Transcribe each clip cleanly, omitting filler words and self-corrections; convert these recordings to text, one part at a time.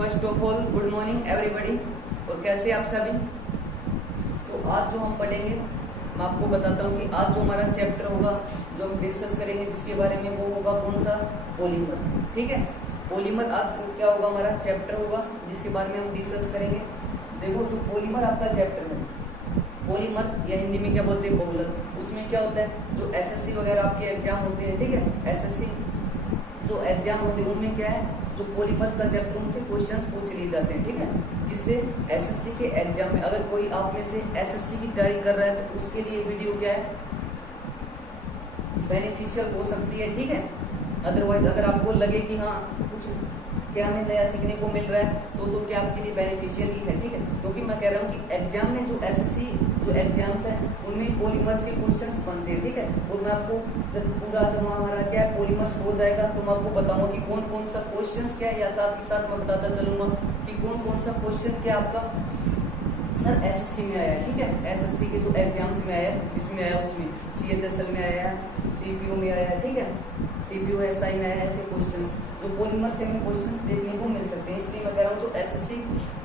First of all good morning everybody. और कैसे आप सभी। तो आज जो हम पढ़ेंगे मैं आपको बताता हूँ कि आज जो हमारा चैप्टर होगा जो हम डिस्कस करेंगे जिसके बारे में वो होगा कौन सा, पॉलीमर। ठीक है, पॉलीमर आज क्या होगा, हमारा चैप्टर होगा जिसके बारे में हम डिस्कस करेंगे। देखो जो पॉलीमर आपका चैप्टर है, पॉलीमर या हिंदी में क्या बोलते हैं, बहुलक। उसमें क्या होता है, जो एसएससी वगैरह आपके एग्जाम होते हैं, ठीक है, एसएससी जो एग्जाम होते हैं उनमें क्या है, जो पॉलीमर्स का चैप्टर उनसे क्वेश्चंस पूछ लिए जाते हैं। ठीक है, जिससे एसएससी के एग्जाम में अगर कोई आप में से एसएससी की तैयारी कर रहा है तो उसके लिए वीडियो क्या है, बेनिफिशियल हो सकती है। ठीक है, अदरवाइज अगर आपको लगे कि हाँ कुछ क्या हमें नया सीखने को मिल रहा है तो क्या आपके लिए बेनिफिशियल ही है। ठीक है, क्योंकि मैं कह रहा हूँ कि एग्जाम में जो एसएससी जो एग्जाम्स है उनमें पॉलीमर्स के क्वेश्चंस बनते हैं। ठीक है, और मैं आपको जब पूरा हमारा क्या है पॉलीमर्स हो जाएगा तो मैं आपको बताऊंगा कि कौन कौन सा क्वेश्चंस क्या है, या साथ ही साथ मैं बताता चलूंगा कि कौन कौन सा क्वेश्चन क्या आपका सर एसएससी में आया है। ठीक है, एसएससी के जो एग्जाम्स में आया है, जिसमें आया उसमें सीएचएसएल में आया है, सीपीयू में आया है। ठीक है, सीपीयू एसआई में आया है। ऐसे क्वेश्चंस जो पॉलीमर से हमें क्वेश्चंस देखने को मिल सकते हैं। इसलिए मैं कह रहा हूँ जो एसएससी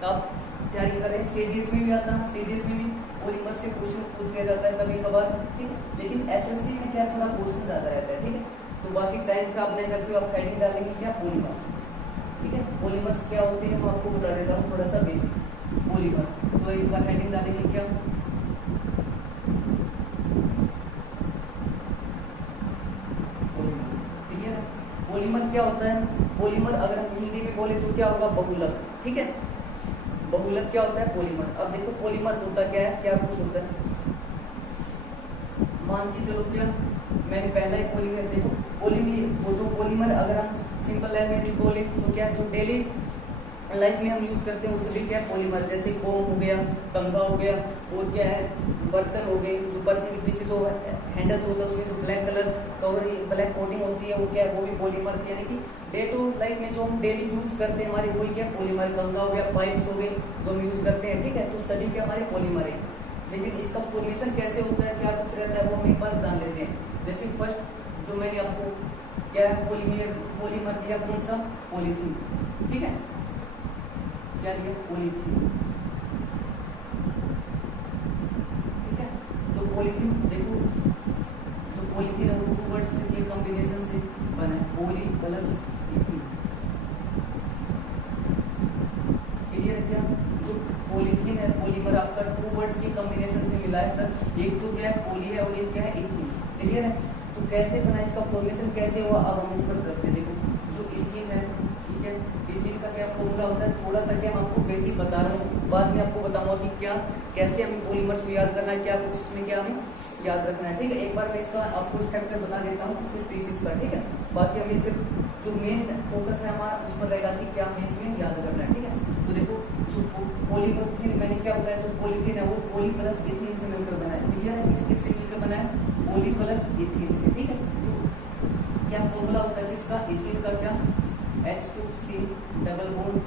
आप तैयारी कर रहे हैं, सीडीएस में भी आता है, सीडीएस में भी पॉलीमर से क्वेश्चन पूछ लिया जाता है कभी कभार। ठीक है, लेकिन एसएससी में क्या थोड़ा क्वेश्चन ज्यादा रहता है। ठीक है, तो बाकी टाइम का आप नहीं करते हो, आप हेडिंग डालेंगे क्या, पॉलीमर्स। ठीक है, पॉलीमर्स क्या होते हैं मैं आपको बता देता हूँ थोड़ा सा बेसिक। पॉलीमर तो एक बार हेडिंग डालेंगे क्या, पॉलीमर क्या होता है। पॉलीमर अगर हम हिंदी में बोले तो क्या होगा, बहुलक। ठीक है, बहुलक क्या होता है, पॉलीमर। अब देखो पॉलीमर होता क्या है, क्या कुछ होता है, मान के चलो क्या मैंने पहला ही पॉलीमर देखो, पॉलीमर वो जो पॉलीमर अगर हम सिंपल लैंग्वेज में बोले तो क्या जो डेली लाइफ में हम यूज करते हैं वो सभी क्या है पॉलीमर। जैसे कोम हो गया, कंघा हो गया, और क्या है बर्तन हो गए, जो बर्तन के पीछे जो हैंडल्स होता है उसमें जो black colour cover black coating होती है वो क्या है, वो भी पॉलीमर की है। यानी कि डे टू लाइफ में जो हम डेली यूज करते हैं हमारे वही क्या पॉलीमर। कंघा हो गया, पाइप्स हो गए जो हम यूज करते हैं। ठीक है, तो सभी क्या हमारे पॉलीमर है। लेकिन इसका फॉर्मेशन कैसे होता है, क्या कुछ रहता है वो हम एक बार जान लेते हैं। जैसे फर्स्ट जो मैंने आपको क्या है पॉलीमर दिया कौन सा, पॉलीथीन। ठीक है, क्या लिया, पॉलीथीन। ठीक है, तो पॉलीथीन देखो जो पॉलीथीन है वो टू वर्ड्स के कॉम्बिनेशन से बना है, पॉली प्लस इथीन। क्लियर है क्या, जो पॉलीथीन है पॉलीमर आपका टू वर्ड्स के कॉम्बिनेशन से मिला है सर। एक तो क्या है पॉली है और एक क्या है इथीन। क्लियर है, तो कैसे बना, इसका फॉर्मेशन कैसे हुआ अब हम कर सकते हैं। देखो जो इथीन है, ठीक है, इथीन का क्या फॉर्मूला होता है, थोड़ा सा क्या मैं आपको बेसिक बता रहा हूँ, बाद में आपको बताऊंगा कि क्या कैसे हमें पॉलीमर्स को याद करना है, क्या कुछ इसमें क्या हमें याद रखना है। ठीक है, एक बार मैं इसका आपको स्ट्रक्चर बता देता हूँ सिर्फ पीसीस का। ठीक है, बाकी हमें सिर्फ जो मेन फोकस है हमारा उस पर रहेगा कि क्या हमें इसमें याद करना है। ठीक है, तो देखो जो पॉलीमर मैंने क्या बताया, जो पॉलीथीन है वो पॉली प्लस इथीन से मिलकर बना है। क्लियर है, किसके से मिलकर बना है, पॉली प्लस इथीन से। ठीक है, तो क्या फॉर्मूला होता है इसका, इथीन का क्या H2C double bond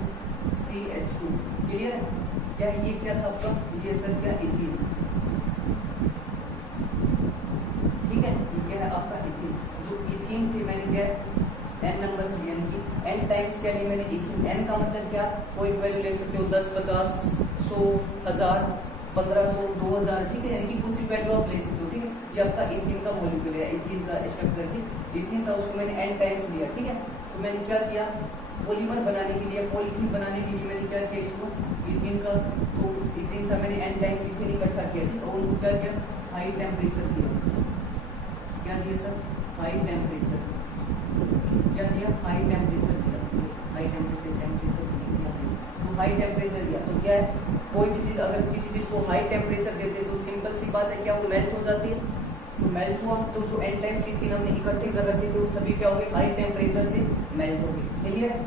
CH2। Clear है, क्या ये क्या था आपका, ये सर क्या इथीन। ठीक है, ये क्या है आपका इथीन। जो इथीन थे मैंने क्या n नंबर्स लिए, यानी कि n टाइम्स क्या लिए मैंने इथीन। n का मतलब क्या, कोई वैल्यू ले सकते हो, 10, 50, 100, 1000, 1500, 2000। ठीक है, यानी कि कुछ वैल्यू आप ले सकते हो। ठीक है, ये आपका इथीन का मॉलिक्यूल है, इथीन का स्ट्रक्चर थी, इथीन का उसको मैंने n टाइम्स लिया। ठीक है, तो मैंने क्या किया, पॉलीमर बनाने के लिए पॉलीथीन बनाने के लिए मैंने क्या किया, इसको इथीन का तो इथीन का मैंने n टाइम्स इथीन इकट्ठा किया। ठीक है, और उनको क्या किया, हाई टेम्परेचर दिया। क्या दिया सर, हाई टेम्परेचर। क्या दिया, हाई टेम्परेचर दिया। हाई टेम्परेचर दिया, तो हाई टेम्परेचर दिया तो क्या है, कोई भी चीज अगर किसी चीज को हाई टेम्परेचर देते तो सिंपल सी बात है क्या वो मेल्ट हो जाती है। तो मेल्ट हुआ तो जो n टाइम्स इथीन हमने इकट्ठे कर रखे थे वो सभी क्या हो गए, हाई टेम्परेचर से मेल्ट हो गई। क्लियर है,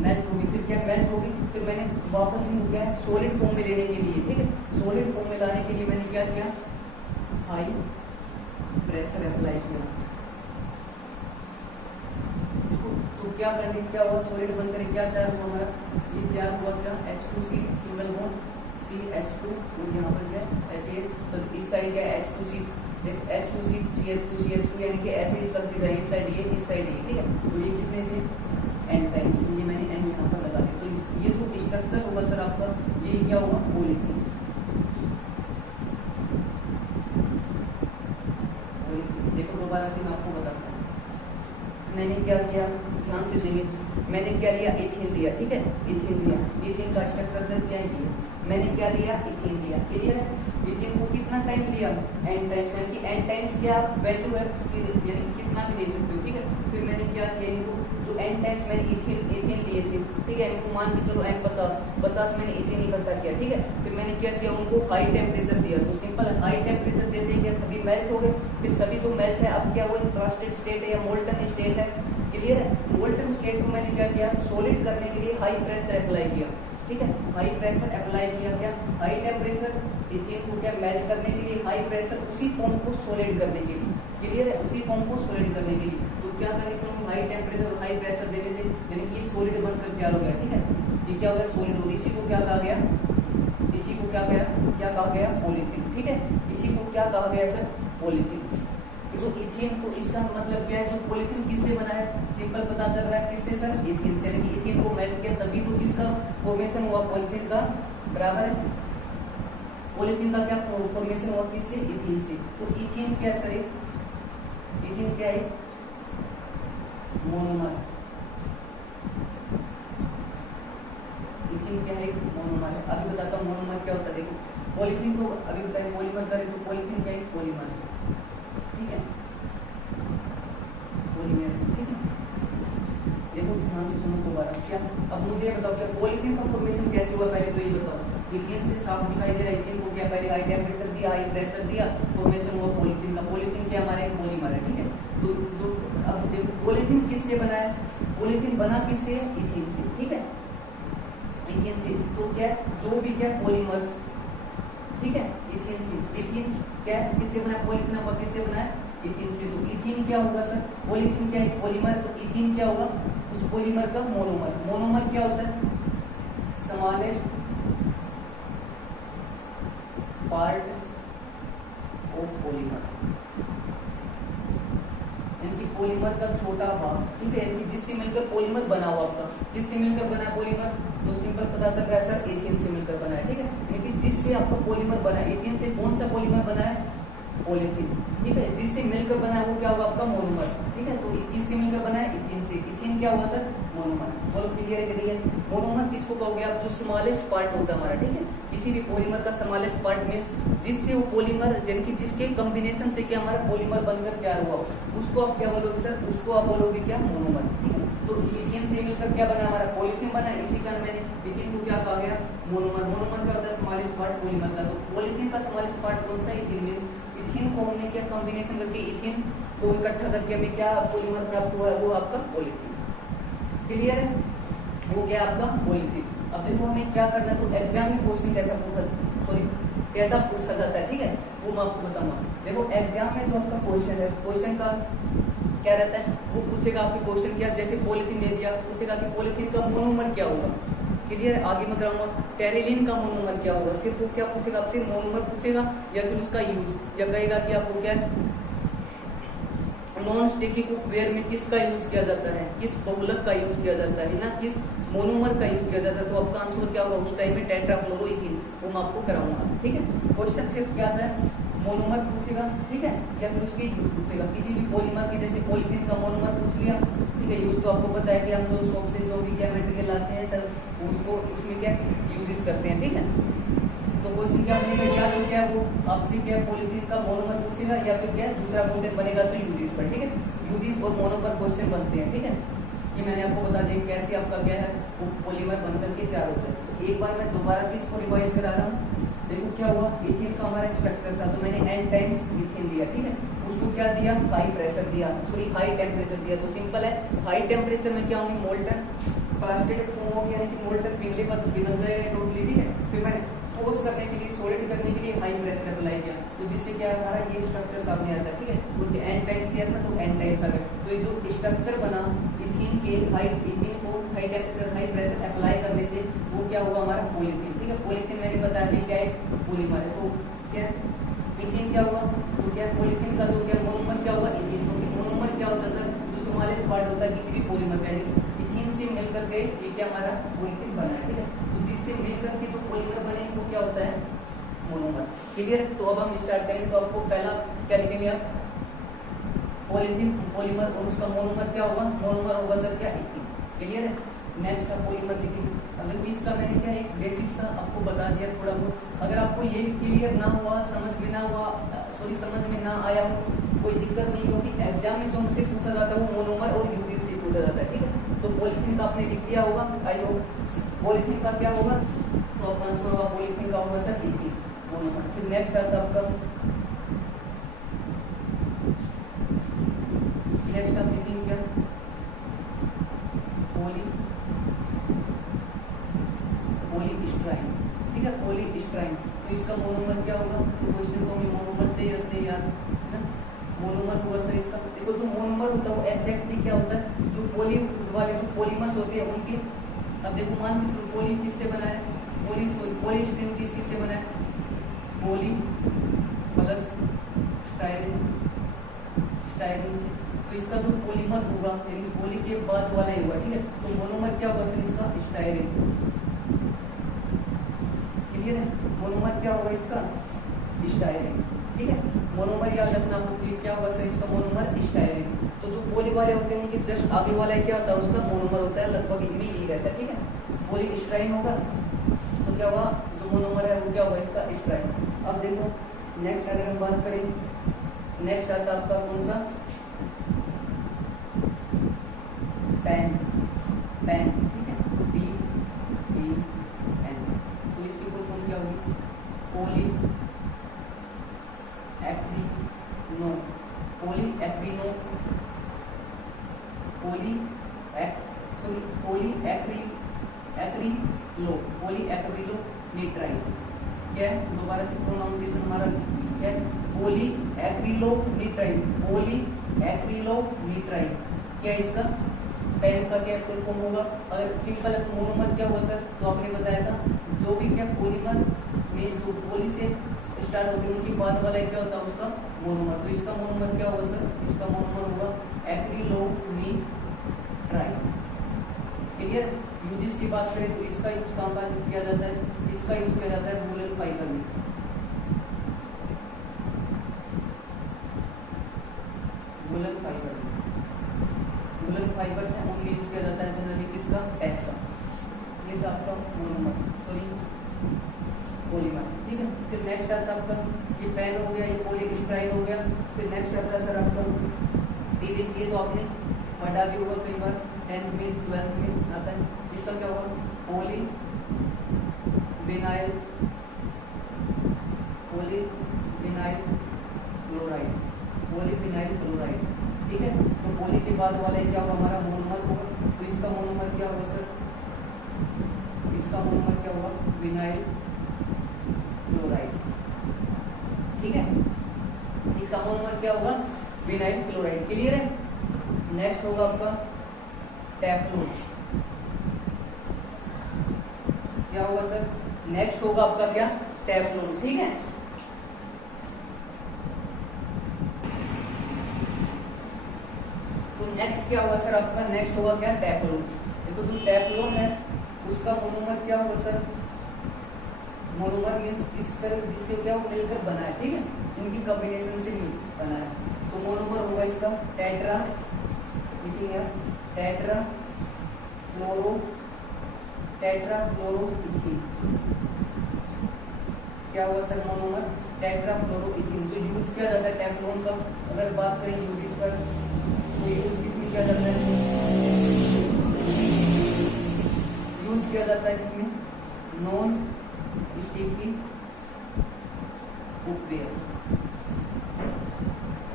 मेल्ट होगी, फिर क्या मेल्ट होगी, फिर मैंने वापस इनको क्या है सॉलिड फॉर्म में लेने के लिए, ठीक है, सॉलिड फॉर्म में लाने के लिए मैंने क्या किया, हाई प्रेशर अप्लाई किया। देखो तो क्या करने क्या हुआ, सॉलिड बनकर क्या तैयार हुआ हमारा, ये तैयार हुआ क्या, H2C सिंगल बॉन्ड CH2, और यहाँ पर क्या ऐसे, तो इस साइड क्या H2C H2C CH2 यानी कि ऐसे ही चलती जाए, इस साइड ये इस साइड ये, ठीक है। तो ये कितने थे n टाइम्स, ये मैंने n यहाँ पर लगा क्या होगा पॉलीथीन। देखो दोबारा से मैं आपको बताता हूँ। मैंने क्या किया, ध्यान से सुनिए। मैंने क्या लिया, इथीन लिया, ठीक है, इथीन लिया। इथीन का स्ट्रक्चर सर क्या है, मैंने क्या लिया, इथीन लिया। क्लियर है। इथीन को कितना टाइम लिया, n टाइम्स, यानी कि n टाइम्स क्या वैल्यू है, यानी कि कितना भी ले सकते हो, ठीक है। फिर मैंने क्या किया, इनको जो n टाइम्स मैंने इथीन लिए थे, ठीक है, इनको मान के चलो n 50 मैंने इथीन इकट्ठा किया, ठीक है। फिर मैंने क्या किया, उनको हाई टेम्परेचर दिया। तो सिंपल है, हाई टेम्परेचर दे देंगे सभी मेल्ट हो गए। फिर सभी जो मेल्ट है अब क्या वो इंफ्रास्टेट स्टेट है या मोल्टन स्टेट है। क्लियर है। मोल्टन स्टेट को मैंने क्या किया, सॉलिड करने के लिए हाई प्रेशर अप्लाई किया, ठीक है, हाई प्रेशर अप्लाई किया। क्या हाई टेम्परेचर, इथीन को क्या मेल्ट करने के लिए, हाई प्रेशर उसी फॉर्म को सॉलिड करने के लिए। क्लियर है, उसी फॉर्म को सॉलिड करने के लिए। तो क्या कंडीशन में हाई टेम्परेचर और हाई प्रेशर देने थे, यानी कि सॉलिड बनकर तैयार हो गया, ठीक है। ये क्या हो गया, सॉलिड हो गया। इसी को क्या कहा गया, इसी को क्या कहा गया पॉलीथीन, ठीक है। इसी को क्या कहा गया सर, पॉलीथीन। जो इथीन, तो इसका मतलब क्या है, जो पॉलीथीन किससे बना है, सिंपल पता चल रहा है किससे सर, इथीन से। यानी कि इथीन को मेल्ट किया तभी तो किसका फॉर्मेशन हुआ, पॉलीथीन का, बराबर है। पॉलीथीन का क्या फॉर्मेशन हुआ, किससे, इथीन से। तो इथीन क्या सर, इथीन क्या है, मोनोमर। इथीन क्या है, मोनोमर है। अभी बताता हूँ मोनोमर क्या होता है। देखो पॉलीथीन तो अभी बताए, पॉलीमर करें तो पॉलीथीन क्या है, पॉलीमर है, ठीक है, पॉलीमर, ठीक है। देखो ध्यान से सुनो दोबारा। क्या, अब मुझे ये बताओ, क्या पॉलीथीन का फॉर्मेशन कैसे हुआ, पहले तो ये बताओ। इथीन से साफ दिखाई दे रहा है, इथीन को क्या पहले हाई टेम्परेचर दिया, हाई प्रेशर दिया, फॉर्मेशन हुआ पॉलीथीन का। पॉलीथीन क्या हमारे पॉलीमर है, ठीक है। तो जो अब देखो पॉलीथीन किससे बना है, पॉलीथीन बना किससे, इथीन से, ठीक है, इथीन से। तो क्या जो भी क्या पॉलीमर्स, ठीक है, इथीन से। इथीन क्या है, किससे बना है, पॉलीथीन आपका किससे बना है, इथीन से। तो इथीन क्या होगा सर, पॉलीथीन क्या है, पॉलीमर। तो इथीन क्या होगा, उस पॉलीमर का मोनोमर। मोनोमर क्या होता है, स्मॉलेस्ट पार्ट ऑफ पॉलीमर, यानी कि पॉलीमर का छोटा भाग, ठीक है, यानी जिससे मिलकर पॉलीमर बना हुआ आपका, किससे मिलकर बना है पॉलीमर, तो सिंपल पता चल रहा है सर, इथीन से मिलकर बना है, ठीक है। यानी कि जिससे आपका पॉलीमर बना है, इथीन से कौन सा पॉलीमर बना है, पॉलीथीन, ठीक है। जिससे मिलकर बना है वो क्या होगा, आपका मोनोमर, ठीक है। तो इससे मिलकर बना है इथीन से। इथीन क्या हुआ सर, मोनोमर। बोलो क्लियर है, करिए। मोनोमर किसको कहोगे आप, जो स्मॉलेस्ट पार्ट होता है हमारा, ठीक है। किसी भी पॉलीमर का स्मॉलेस्ट पार्ट मींस जिससे वो पॉलीमर, यानी कि जिसके कॉम्बिनेशन से क्या हमारा पॉलीमर बनकर तैयार हुआ, उसको आप क्या बोलोगे सर, उसको आप बोलोगे क्या, मोनोमर, ठीक है। तो इथीन से मिलकर क्या बना हमारा, पॉलीथीन बना। इसी कारण मैंने इथीन को क्या कहा गया, मोनोमर। मोनोमर क्या होता है, स्मॉलेस्ट पार्ट पॉलीमर का। तो पॉलीथीन का स्मॉलेस्ट पार्ट कौन सा, इथीन। मींस इथीन को हमने क्या कॉम्बिनेशन करके, इथीन को इकट्ठा करके हमें क्या पॉलीमर प्राप्त हुआ है, वो आपका पॉलीथीन। क्लियर है, वो क्या आपका पॉलीथीन। अब देखो हमें क्या करना है, तो एग्जाम में क्वेश्चन कैसा पूछा जाता है, ठीक है, वो मैं आपको बताऊंगा। देखो एग्जाम में जो आपका क्वेश्चन है, क्वेश्चन का क्या रहता है, वो पूछेगा आपके क्वेश्चन क्या, जैसे पॉलीथीन दे दिया, पूछेगा कि पॉलीथीन का मोनोमर क्या होगा। क्लियर है, आगे मैं कराऊंगा टेरेलिन का मोनोमर क्या होगा। सिर्फ वो क्या पूछेगा आपसे, मोनोमर पूछेगा, या फिर उसका यूज, या कहेगा कि आपको क्या नॉन स्टिकी कुकवेयर में किसका यूज किया जाता है, किस बहुलक का यूज किया जाता है ना, किस मोनोमर का यूज किया जाता है। तो आपका आंसर क्या होगा उस टाइम में, टेट्राफ्लोरोइथीन, वो मैं आपको कराऊंगा, ठीक है। क्वेश्चन सिर्फ क्या आता है, मोनोमर पूछेगा, ठीक है, या फिर उसके यूज पूछेगा। किसी भी पॉलीमर की, जैसे पॉलीथीन का मोनोमर पूछ लिया, ठीक है। यूज तो आपको पता है कि हम जो शॉप से जो भी क्या मटेरियल लाते हैं सर, उसको उसमें क्या यूजेस करते हैं, ठीक है। तो क्वेश्चन क्या बनेगा, या तो क्या वो आपसे क्या पॉलीथीन का मोनोमर पूछेगा, या फिर क्या दूसरा क्वेश्चन बनेगा तो यूजेस पर, ठीक है। यूजेस और मोनो पर क्वेश्चन बनते हैं, ठीक है। ये मैंने आपको बता दिया कैसे आपका क्या है वो पॉलीमर बनकर के तैयार होता है। तो एक बार मैं दोबारा से इसको रिवाइज करा रहा हूँ। देखो क्या हुआ, इथीन का हमारा स्ट्रक्चर था, तो मैंने n टाइम्स इथीन दिया, ठीक है। उसको क्या दिया, हाई प्रेशर दिया, सॉरी हाई टेम्परेचर दिया। तो सिंपल है, हाई टेम्परेचर में क्या होंगे, मोल्टन कास्टेड फॉर्म हो गया, यानी कि मोल्टन पिघले पर पिघल जाएगा टोटली, ठीक है। फिर मैंने ठोस करने के लिए, सॉलिड करने के लिए हाई प्रेशर अप्लाई किया, तो जिससे क्या हमारा ये स्ट्रक्चर सामने आता है, ठीक है। क्योंकि n टाइम्स दिया था तो n टाइम्स आ गया। तो ये जो स्ट्रक्चर बना इथीन के, इथीन को high temperature high pressure apply करने से वो क्या हुआ हमारा पॉलीथीन, ठीक है। पॉलीथीन मैंने बताया भी क्या है, पॉलीमर है। तो क्या इथीन क्या हुआ, तो क्या पॉलीथीन का जो क्या मोनोमर क्या हुआ, इथीन। तो मोनोमर क्या होता है सर, जो स्मॉलेस्ट पार्ट होता है किसी भी पॉलीमर का, इथीन से मिलकर के ये क्या हमारा पॉलीथीन बना है, ठीक है। तो जिससे मिलकर के जो पॉलीमर बने वो क्या होता है, मोनोमर। क्लियर। तो अब हम स्टार्ट करेंगे। तो आपको पहला क्या लिखेंगे आप, पॉलीथीन पॉलीमर, और उसका मोनोमर क्या होगा, मोनोमर होगा सर क्या, इथीन। क्लियर है। नेक्स्ट का पॉलीमर लिखेंगे। अब देखो इसका मैंने क्या एक बेसिक सा आपको बता दिया थोड़ा बहुत। अगर आपको ये क्लियर ना हुआ, समझ में ना हुआ, समझ में ना आया हो, कोई दिक्कत नहीं, क्योंकि एग्जाम में जो हमसे पूछा जाता है वो मोनोमर और यूरिन से पूछा जाता है। ठीक है। तो पॉलीथीन का आपने लिख दिया होगा, आई होप। पॉलीथीन का क्या होगा, तो आपका आंसर होगा पॉलीथीन का होगा सर इथीन, मोनोमर। फिर नेक्स्ट आता है आपका, नेक्स्ट आप लिखेंगे क्या, पॉलीस्टाइन। ठीक है, पॉलीस्टाइन। तो इसका मोनोमर क्या होगा, तो क्वेश्चन को हमें मोनोमर से ही रखते हैं यार, है ना। मोनोमर हुआ सर इसका, देखो जो मोनोमर होता है वो एग्जैक्टली क्या होता है, जो पॉली वाले जो पॉलीमर्स होते हैं उनके, अब देखो मान के चलो पॉली किससे बना है, पॉलीस्टाइन किससे बना है, पॉली प्लस स्टाइरिन, स्टाइरिन से। तो इसका जो पॉलीमर होगा यानी पॉली के बाद वाला ही होगा। ठीक है। तो मोनोमर क्या होगा सर इसका, स्टाइरिन। क्लियर है। मोनोमर क्या होगा इसका, स्टाइरिन। ठीक है। मोनोमर याद रखना आपको कि क्या होगा सर इसका, मोनोमर स्टाइरिन। तो जो पॉली वाले होते हैं उनके जस्ट आगे वाला क्या होता है, उसका मोनोमर होता है, लगभग इतनी ही रहता है। ठीक है। पॉलीस्टाइन होगा तो क्या होगा, जो मोनोमर है वो क्या होगा इसका, स्टाइरिन। अब देखो नेक्स्ट अगर हम बात करें, नेक्स्ट आता है आपका कौन सा, पैन, पैन। ठीक है, PEN। तो इसकी फुल फॉर्म क्या होगी, पॉली एक्रिनो, पॉली एक्रिनो, पॉली एक्रिलो निट्राइल। क्या है, दोबारा से प्रोनाउंसिएशन हमारा क्या है, पॉली एक्रिलो निट्राइल, पॉली एक्रिलो निट्राइल। क्या है इसका, पैन का क्या फुल फॉर्म होगा। अगर सिंपल है तो मोनोमर क्या होगा सर, तो आपने बताया था जो भी क्या पॉलीमर में जो पॉली से स्टार्ट होते हैं उनकी बाद वाला क्या होता है उसका मोनोमर। तो इसका मोनोमर क्या होगा सर, इसका मोनोमर होगा एक्रिलोनिट्राइल। क्लियर। यूजेस की बात करें तो इसका यूज कहाँ पर किया जाता है, इसका यूज किया जाता है वूलन फाइबर में। वूलन फाइबर, वूलन फाइबर से ओनली यूज किया जाता है जनरली किसका, पैच का। ये था आपका मोनोमर, सॉरी पॉलीमर। ठीक है। फिर नेक्स्ट आता है आपका, ये पैन हो गया, ये पॉलीस्टाइन हो गया। फिर नेक्स्ट आता है सर आपका पीवीसी। ये तो आपने पढ़ा भी होगा कई बार, 10th में 12th में आता है। इसका क्या होगा, polyvinyl, polyvinyl chloride, polyvinyl chloride. ठीक है। तो पॉली के बाद वाला क्या होगा हमारा, मोनोमर होगा। तो इसका मोनोमर क्या होगा सर, इसका मोनोमर क्या होगा, विनाइल क्लोराइड। ठीक है। इसका मोनोमर क्या होगा, विनाइल क्लोराइड। क्लियर है। नेक्स्ट होगा आपका टेफ्लॉन। क्या होगा सर, नेक्स्ट होगा आपका क्या, टेफ्लॉन। ठीक है। तो नेक्स्ट क्या होगा सर आपका, नेक्स्ट होगा क्या, टेफ्लॉन। देखो जो टेफ्लॉन है उसका मोनोमर क्या होगा सर, मोनोमर मीन्स जिससे क्या वो मिलकर बना है। ठीक है। इनकी कॉम्बिनेशन से बना है। तो मोनोमर होगा इसका टेट्रा, लिखिए टेट्रा फ्लोरोइथीन। क्या होगा सर मोनोमर, टेट्रा फ्लोरोइथीन। जो यूज किया जाता है टेफ्लॉन का, अगर बात करें यूजेस पर, तो यूज किसमें किया जाता है, यूज किया जाता है किसमें, non sticky cookware,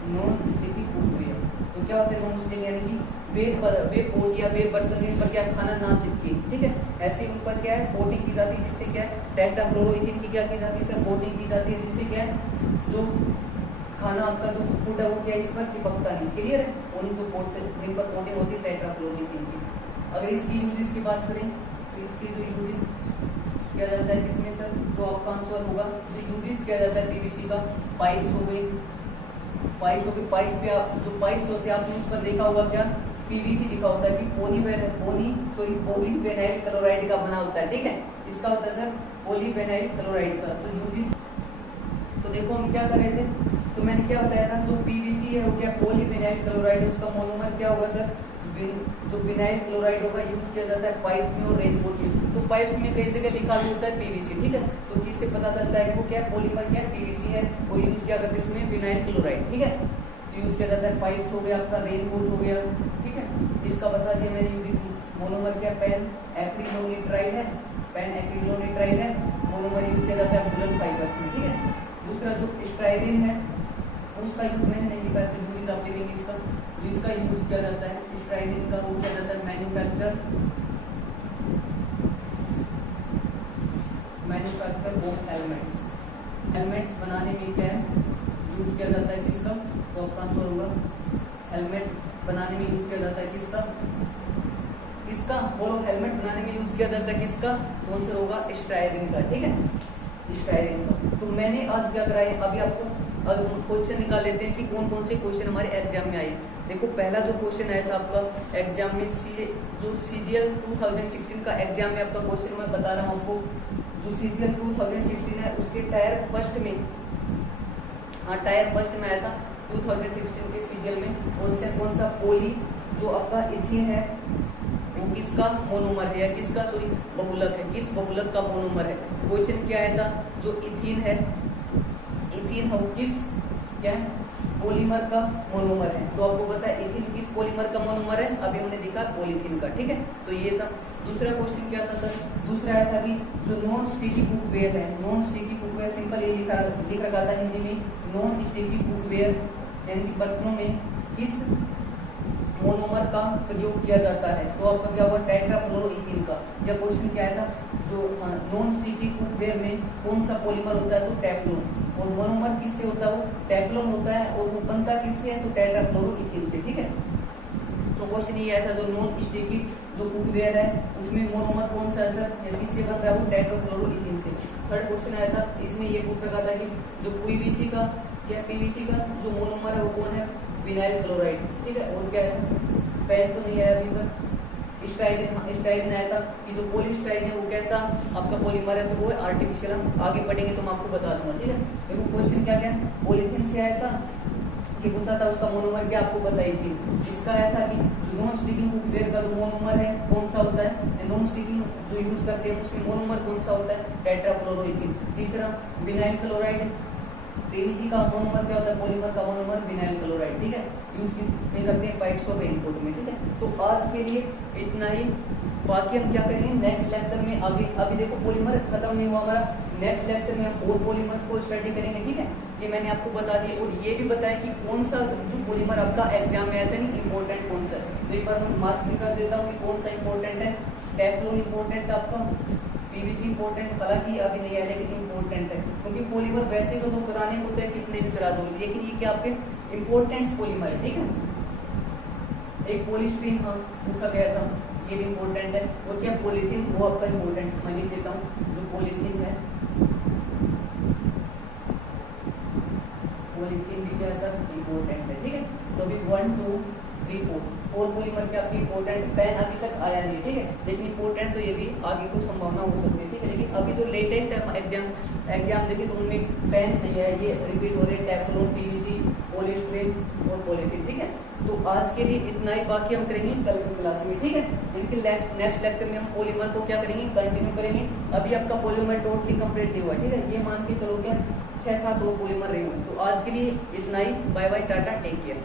non sticky cookware. तो क्या होता है नॉन स्टिक, यानी कि वे पोट या वे बर्तन इन पर क्या खाना ना चिपके। ठीक है। ऐसे उन पर क्या है कोटिंग की जाती है, जिससे क्या है टेट्राफ्लोरोइथीन की क्या की जाती है सर, कोटिंग की जाती है, जिससे क्या है जो खाना आपका जो फूड है वो क्या इस पर चिपकता नहीं। क्लियर है। उन जो पोट से जिन पर कोटिंग होती है टेट्राफ्लोरोइथीन की। अगर इसकी यूजेस की बात करें तो इसकी जो यूजेस किया जाता है किसमें सर, तो आपका आंसर होगा जो यूजेस किया जाता है पीवीसी का, पाइप्स हो गई, पाइप हो गई, पाइप पे जो पाइप्स होते हैं आपने उस पर देखा होगा क्या, पीवीसी लिखा होता है कि पॉलीविनाइल क्लोराइड का बना होता है, ठीक है। इसका होता है सर पॉलीविनाइल क्लोराइड का। तो यूजिस, तो देखो हम क्या कर रहे थे, तो मैंने क्या बताया था, जो पीवीसी है वो क्या पॉलीविनाइल क्लोराइड है, उसका मोनोमर क्या होगा सर, जो विनाइल क्लोराइड होगा यूज किया जाता है पाइप्स में और रेनकोट में। तो पाइप्स में कई जगह लिखा भी होता है पीवीसी, ठीक है। तो किससे पता चलता है वो क्या पॉलीमर क्या पीवीसी है, वो यूज क्या करते हैं उसमें विनाइल क्लोराइड, ठीक है। तो यूज किया जाता है पाइप्स हो गया, आपका रेनकोट हो गया, ठीक है। इसका बता दिया मैंने यूज मोनोमर क्या पेन एक्रिलोनिट्राइल है, पेन एक्रिलोनिट्राइल है, मोनोमर यूज किया जाता है वुलन फाइबर्स में, ठीक है। दूसरा जो स्टाइरिन है उसका यूज मैंने नहीं लिखा है, यूज आप लिखेंगे इसका, तो इसका यूज किया जाता है स्टाइरिन का, वो किया जाता है मैन्युफैक्चर ऑफ हेलमेट्स बनाने में क्या है यूज किया जाता है किसका, तो आपका आंसर होगा हेलमेट बनाने में यूज किया जाता है किसका बोलो, हेलमेट बनाने में यूज किया जाता है किसका, तो आंसर होगा स्टाइरिन का, ठीक है, स्टाइरिन का। तो मैंने आज क्या कराया, अभी आपको क्वेश्चन निकाल लेते हैं कि कौन कौन से क्वेश्चन हमारे एग्जाम में आए। देखो पहला जो क्वेश्चन आया था आपका एग्जाम में जो CGL 2016 का एग्जाम में आपका क्वेश्चन मैं बता रहा हूँ आपको, जो CGL 2016 है उसके टायर फर्स्ट में आया था 2016 के CGL में, कौन सा पोली जो आपका इथीन है वो किसका मोनोमर है, या किसका सॉरी बहुलक है, किस बहुलक का मोनोमर है। क्वेश्चन क्या आया था, जो इथीन है वो किस क्या है पॉलीमर का मोनोमर है। तो आपको पता है इथीन किस पॉलीमर का मोनोमर है, अभी हमने देखा पॉलीथीन का, ठीक है। तो ये था। दूसरा क्वेश्चन क्या था सर, दूसरा आया था कि जो नॉन स्टिकी कुकवेयर है, नॉन स्टिकी कुकवेयर सिंपल ये लिख रखा था हिंदी में, नॉन स्टिकी कुकवेयर यानी कि बर्तनों में किस मोनोमर का प्रयोग किया जाता है। तो आपका क्या हुआ टेट्राफ्लोरोइथीन का। यह क्वेश्चन क्या आया था, जो नॉन स्टिकी कुकवेयर में कौन सा पॉलीमर होता है, तो टेफ्लॉन, और मोनोमर किससे होता है, वो टेफ्लॉन होता है, और वो बनता किससे है, तो टेट्राफ्लोरोइथीन से, ठीक है। तो क्वेश्चन ये आया था जो नॉन स्टिकी जो कुकवेयर है उसमें मोनोमर कौन सा है सर, या किससे बन रहा है, वो टेट्राफ्लोरोइथीन से। थर्ड क्वेश्चन आया था, इसमें ये पूछ रखा था कि जो पीवीसी का या पीवीसी का जो मोनोमर है वो कौन है, विनाइल क्लोराइड, ठीक है। और क्या है, पेन तो नहीं आया अभी तक, स्टाइरिन आया था कि जो पॉलीस्टाइरिन है वो कैसा आपका पॉलीमर है, तो वो आर्टिफिशियल। हम आगे पढ़ेंगे तो मैं आपको बता दूंगा, ठीक है। देखो क्वेश्चन क्या क्या पॉलीथीन से आया था कि पूछा था उसका मोनोमर क्या आपको बताई थी। इसका आया था कि जो नॉन स्टिकिंग कुकवेयर का जो मोनोमर है कौन सा होता है, नॉन स्टिकिंग जो यूज करते हैं उसमें मोनोमर कौन सा होता है, टेट्राफ्लोरोइथीन। तीसरा विनाइल क्लोराइड, पीवीसी का मोनोमर क्या होता है, पॉलीमर का मोनोमर विनाइल क्लोराइड, ठीक है। यूज किस करते हैं, पाइप्स और रेनकोट में, ठीक है। तो आज के लिए इतना ही, बाकी हम क्या करेंगे नेक्स्ट लेक्चर में आगे। अभी देखो पॉलीमर खत्म नहीं हुआ हमारा, नेक्स्ट लेक्चर में हम और पॉलीमर्स को स्टडी करेंगे, ठीक है। ये मैंने आपको बता दी, और ये भी बताया कि कौन सा जो पॉलीमर आपका एग्जाम में आया था नहीं इंपॉर्टेंट कौन सा। तो एक बार मैं मार्क कर देता हूँ कि कौन सा इंपॉर्टेंट है, टेफ्लॉन इंपॉर्टेंट आपका, पीवीसी इंपॉर्टेंट, हालांकि अभी नहीं आया लेकिन इंपॉर्टेंट है, क्योंकि पॉलीमर वैसे तो कराने को चाहे कितने भी करा दो, लेकिन ये क्या आपके इंपॉर्टेंट पॉलीमर है, ठीक है। एक पॉलीस्टीरीन हाँ पूछा गया था, ये भी इंपॉर्टेंट है। और क्या पॉलीथीन, वो आपका इंपॉर्टेंट मैं लिख देता हूँ, जो पॉलीथीन है, पॉलीथीन भी क्या सर इंपॉर्टेंट है, ठीक है। तो अभी 1 2 3 4 पॉलीमर के आपकी इंपॉर्टेंट, पेन अभी तक आया नहीं, ठीक है, लेकिन इंपॉर्टेंट तो ये भी आगे को संभावना हो सकती है, ठीक है। लेकिन अभी जो लेटेस्ट है एग्जाम देखिए तो उनमें पेन ये रिपीट हो रहे हैं, टेफ्लॉन, पीवीसी, पॉलीस्टाइरीन और पॉलीथीन, ठीक है। तो आज के लिए इतना ही, बाकी हम करेंगे कल की क्लास में, ठीक है। लेकिन नेक्स्ट लेक्चर में हम पॉलीमर को क्या करेंगे, कंटिन्यू करेंगे। अभी आपका पॉलीमर टोटली कंप्लीट नहीं हुआ, ठीक है। ये मान के चलो क्या 6 7 और पॉलीमर रहे हुए। तो आज के लिए इतना ही, bye bye, tata, take care.